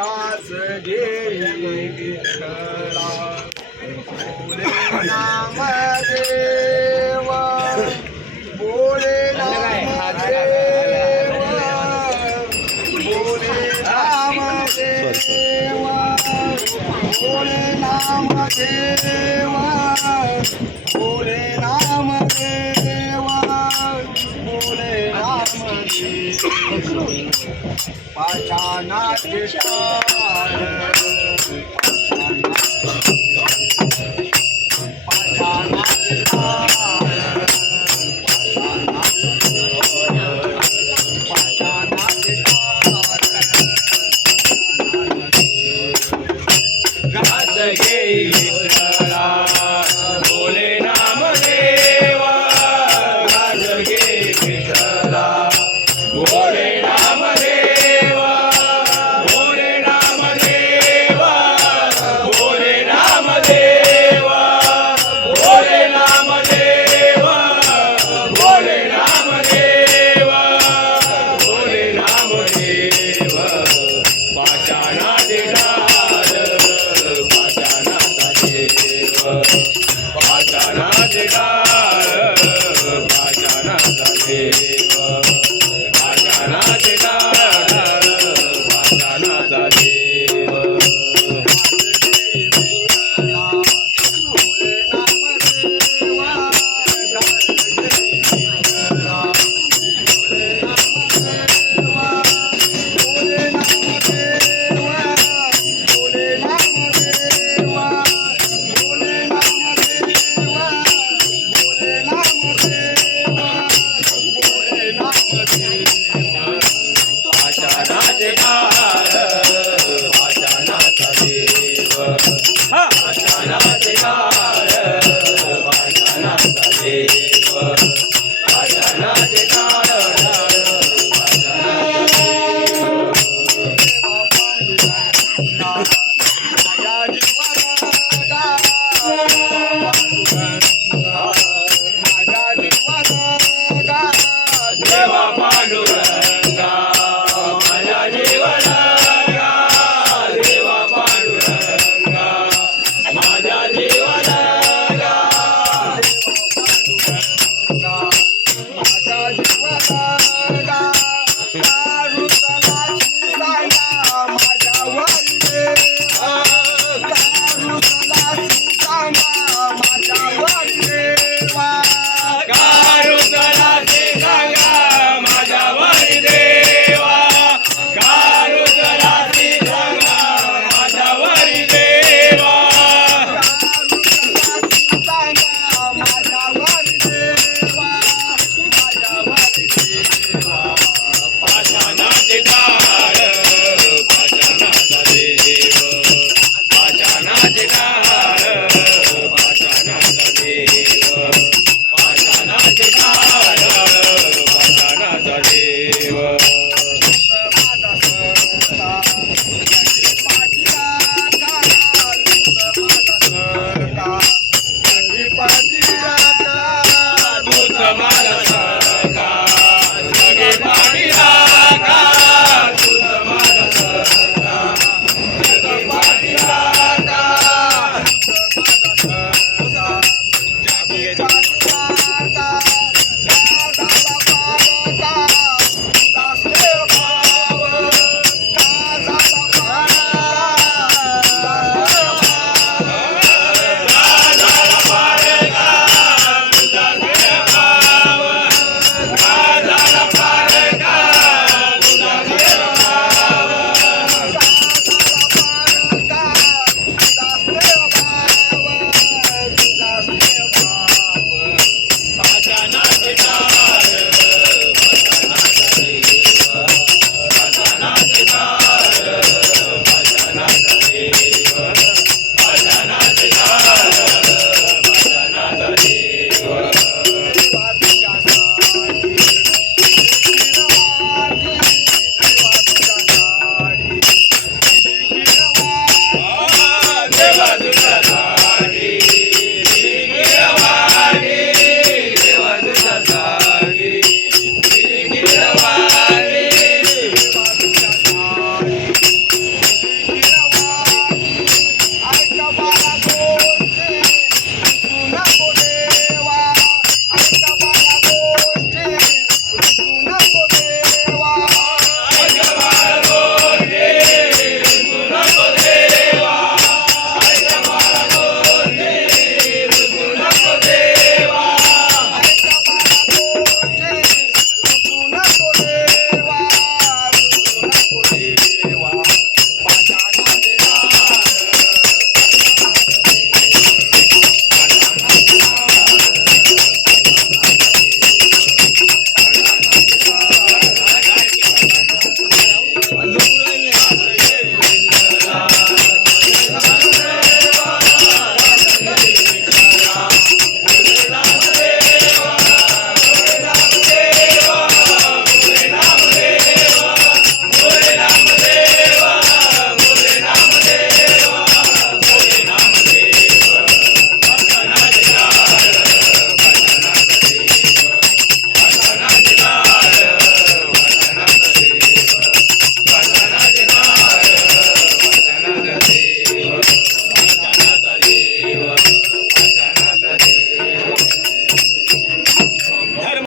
कास घेई विठ्ठला बोले नाम देवा बोले नाम देवा बोले नाम देवा बोले नाम नाम देवा Hey, você. では。